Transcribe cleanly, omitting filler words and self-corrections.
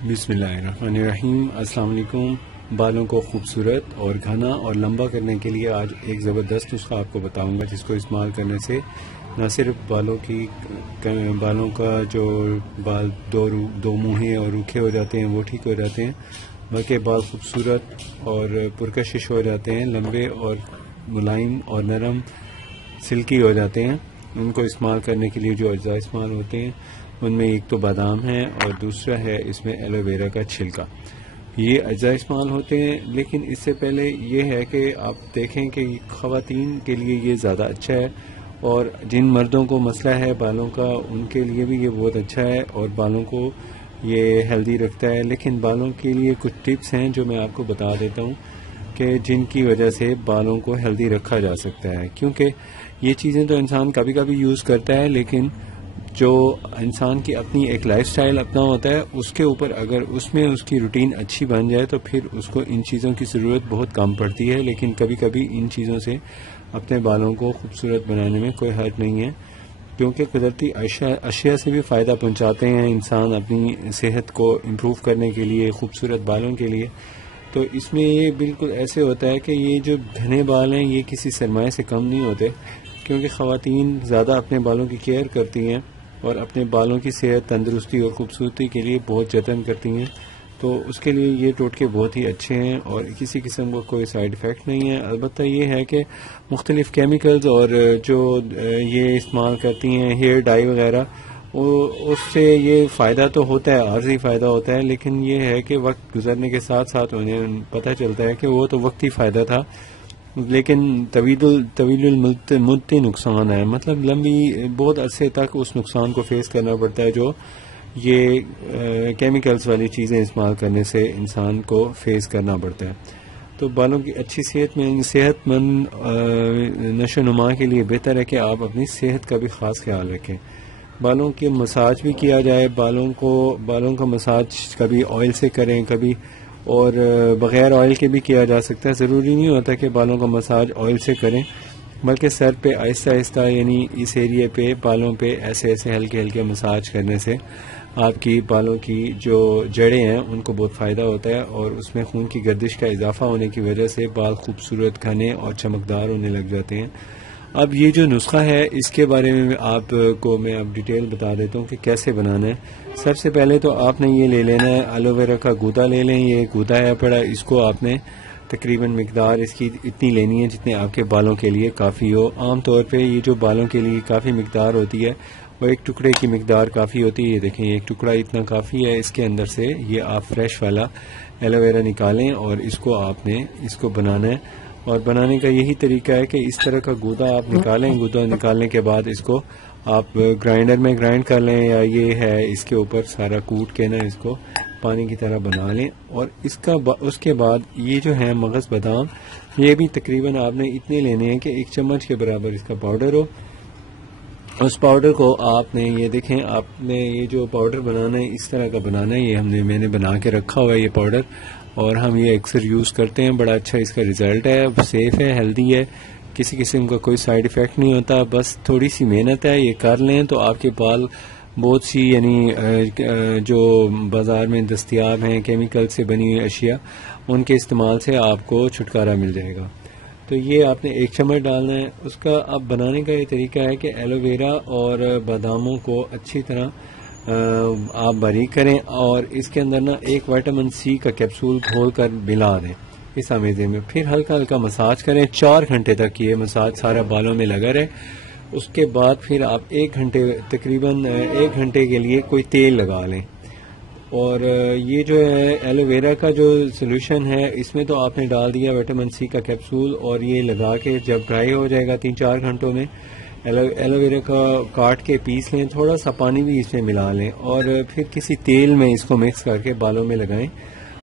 बिस्मिल्लाहिर्रहमानिर्रहीम। अस्सलाम वालेकुम। बालों को खूबसूरत और घना और लंबा करने के लिए आज एक ज़बरदस्त नुस्खा आपको बताऊंगा, जिसको इस्तेमाल करने से न सिर्फ बालों का जो बाल दो मुँहे और रूखे हो जाते हैं वो ठीक हो जाते हैं, बल्कि बाल खूबसूरत और पुरकशिश हो जाते हैं, लंबे और मुलायम और नरम सिल्की हो जाते हैं। उनको इस्तेमाल करने के लिए जो अज्जा इस्तेमाल होते हैं उनमें एक तो बादाम है और दूसरा है इसमें एलोवेरा का छिलका। ये अज्जा इस्तेमाल होते हैं, लेकिन इससे पहले ये है कि आप देखें कि ख़वातीन के लिए ये ज़्यादा अच्छा है और जिन मर्दों को मसला है बालों का उनके लिए भी ये बहुत अच्छा है और बालों को ये हेल्दी रखता है। लेकिन बालों के लिए कुछ टिप्स हैं जो मैं आपको बता देता हूँ कि जिनकी वजह से बालों को हेल्दी रखा जा सकता है, क्योंकि ये चीज़ें तो इंसान कभी कभी यूज़ करता है, लेकिन जो इंसान की अपनी एक लाइफस्टाइल अपना होता है उसके ऊपर अगर उसमें उसकी रूटीन अच्छी बन जाए तो फिर उसको इन चीज़ों की ज़रूरत बहुत कम पड़ती है। लेकिन कभी कभी इन चीज़ों से अपने बालों को खूबसूरत बनाने में कोई हर्ज नहीं है, क्योंकि कुदरती अशिया से भी फ़ायदा पहुंचाते हैं इंसान अपनी सेहत को इम्प्रूव करने के लिए, खूबसूरत बालों के लिए। तो इसमें ये बिल्कुल ऐसे होता है कि ये जो घने बाल हैं ये किसी सरमाए से कम नहीं होते, क्योंकि ख़वातीन ज़्यादा अपने बालों की केयर करती हैं और अपने बालों की सेहत, तंदुरुस्ती और ख़ूबसूरती के लिए बहुत जतन करती हैं। तो उसके लिए ये टोटके बहुत ही अच्छे हैं और किसी किस्म का कोई साइड इफ़ेक्ट नहीं है। अलबत्ता ये है कि मुख्तलिफ़ केमिकल्स और जो ये इस्तेमाल करती हैं हेयर डाई वगैरह, उससे ये फ़ायदा तो होता है, आर्जी फ़ायदा होता है, लेकिन ये है कि वक्त गुजरने के साथ साथ उन्हें पता चलता है कि वो तो वक्ती फ़ायदा था, लेकिन तवील मुद्दती नुकसान है। मतलब लंबी बहुत अरसे तक उस नुकसान को फेस करना पड़ता है जो ये केमिकल्स वाली चीज़ें इस्तेमाल करने से इंसान को फेस करना पड़ता है। तो बालों की अच्छी सेहतमंद नशो नुमा के लिए बेहतर है कि आप अपनी सेहत का भी ख़ास ख्याल रखें। बालों की मसाज भी किया जाए, बालों का मसाज कभी ऑयल से करें, कभी और बग़ैर ऑयल के भी किया जा सकता है। ज़रूरी नहीं होता कि बालों का मसाज ऑयल से करें, बल्कि सर पे आहिस्ता आहिस्ता, यानी इस एरिए पे बालों पे ऐसे ऐसे हल्के हल्के मसाज करने से आपकी बालों की जो जड़ें हैं उनको बहुत फ़ायदा होता है और उसमें खून की गर्दिश का इजाफा होने की वजह से बाल खूबसूरत, घने और चमकदार होने लग जाते हैं। अब ये जो नुस्खा है इसके बारे में आपको मैं अब डिटेल बता देता हूँ कि कैसे बनाना है। सबसे पहले तो आपने ये ले लेना है एलोवेरा का गूदा ले लें। ये गूदा है पड़ा, इसको आपने तकरीबन मिकदार इसकी इतनी लेनी है जितने आपके बालों के लिए काफ़ी हो। आम तौर पे ये जो बालों के लिए काफ़ी मिकदार होती है वो एक टुकड़े की मिकदार काफ़ी होती है। ये देखें, एक टुकड़ा इतना काफ़ी है। इसके अंदर से ये आप फ्रेश वाला एलोवेरा निकालें और इसको बनाना है। और बनाने का यही तरीका है कि इस तरह का गूदा आप निकालें। गूदा निकालने के बाद इसको आप ग्राइंडर में ग्राइंड कर लें, या ये है इसके ऊपर सारा कूट के ना इसको पानी की तरह बना लें। और उसके बाद ये जो है मगज़ बादाम, ये भी तकरीबन आपने इतने लेने हैं कि 1 चम्मच के बराबर इसका पाउडर हो। उस पाउडर को आपने, ये देखें, आपने ये जो पाउडर बनाना है इस तरह का बनाना है। ये मैंने बना के रखा हुआ है ये पाउडर, और हम ये अक्सर यूज़ करते हैं। बड़ा अच्छा इसका रिज़ल्ट है, सेफ़ है, हेल्दी है, किसी किस्म का कोई साइड इफ़ेक्ट नहीं होता। बस थोड़ी सी मेहनत है, ये कर लें तो आपके बाल बहुत सी, यानी जो बाज़ार में दस्तयाब हैं केमिकल से बनी हुई अशिया, उनके इस्तेमाल से आपको छुटकारा मिल जाएगा। तो ये आपने 1 चम्मच डालना है। उसका अब बनाने का ये तरीका है कि एलोवेरा और बादामों को अच्छी तरह आप बारीक करें और इसके अंदर ना एक विटामिन सी का कैप्सूल घोल कर मिला दें इस आमेज़े में। फिर हल्का हल्का मसाज करें 4 घंटे तक। ये मसाज सारा बालों में लगा रहे। उसके बाद फिर आप तकरीबन 1 घंटे के लिए कोई तेल लगा लें। और ये जो है एलोवेरा का जो सोल्यूशन है इसमें तो आपने डाल दिया विटामिन सी का कैप्सूल, और ये लगा के जब ड्राई हो जाएगा 3-4 घंटों में, एलोवेरा का काट के पीस लें, थोड़ा सा पानी भी इसमें मिला लें और फिर किसी तेल में इसको मिक्स करके बालों में लगाएं।